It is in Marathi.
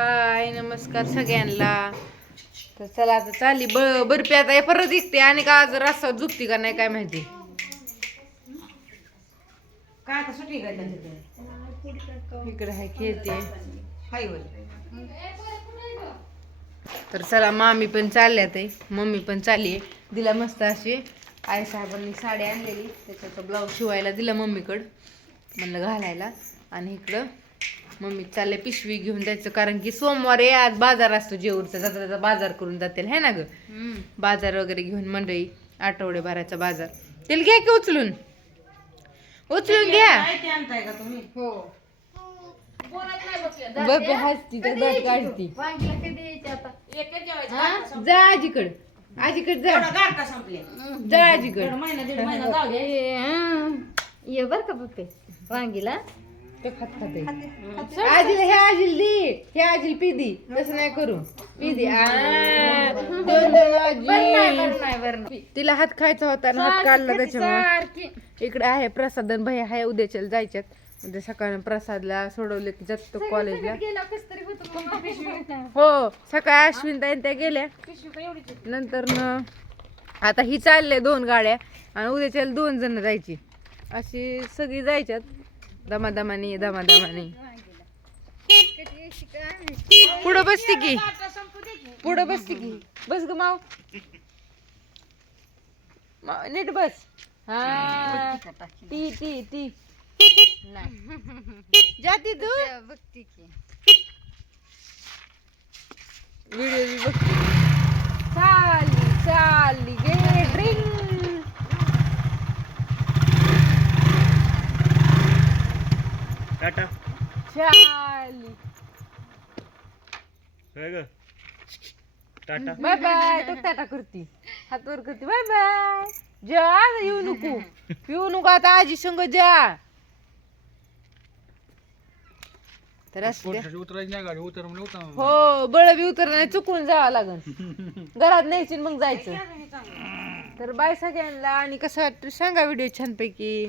हाय नमस्कार सगळ्यांना. तर चला आता चालली. ब बर्फी आता हे परत इकते आणि का आज रस्ता झुकते का नाही काय माहिती. काय आता सुट्टी इकडे खेळते. तर चला मामी पण चालल्या ते. मम्मी पण चालली दिला मस्त अशी आई साहेबांनी साडी आणलेली. त्याच्याचा ब्लाऊज शिवायला दिला मम्मीकडं. म्हणलं घालायला. आणि इकडं मम्मी चालले पिशवी घेऊन जायचं कारण की सोमवारी आज बाजार असतो जेऊरचा जाता जाता बाजार करून जातील है ना ग? बाजार वगैरे घेऊन मंडळी आठवडे भरायचा बाजार. तेल घ्या की उचलून? उचलून घ्या. हो. बघ हसती तर दात काढती जा आजीकड. आजीकड जा. जा आजीकड. एवढा महिना दीड महिना जाऊ द्या ये बर का पप्पे वांगीला. ते खात खाते. आजीला हे आजील दे. हे आजील पिदी तसं नाही करू. पिदी आ, दोन आजी. तिला हात खायचा होता आणि हात काढला त्याच्यामुळे. इकडे आहे प्रसादन भैया आहे उद्याच्या जायच्यात. उद्या सकाळी प्रसादला सोडवले की जातो कॉलेजला. हो सकाळी अश्विन ताई त्या गेल्या? नंतर न आता ही चालले दोन गाड्या आणि उद्याच्या दोन जण जायची. अशी सगळी जायच्यात. वांगीला. कधी येशी काय? पुढं बसते की पुढं बसते की बस ग माव माव, नीट बस हा ती ती ती जाती तू बघती की व्हिडिओ बघते टाटा. चालली काय ग? टाटा. Bye bye. तो टाटा करती. हात वर करते. Bye bye. जा आता येऊ नको. येऊ नको आता. आजी संग जा. तर असू द्या. उतरायची नाही गाडी. उतर उतर. हो बळ बी उतरणार चुकून जावं लागन. घरात न्यायची आणि मग जायचं. तर बाय सगळ्यांना. आणि कसं वाटतं? सांगा व्हिडिओ छानपैकी.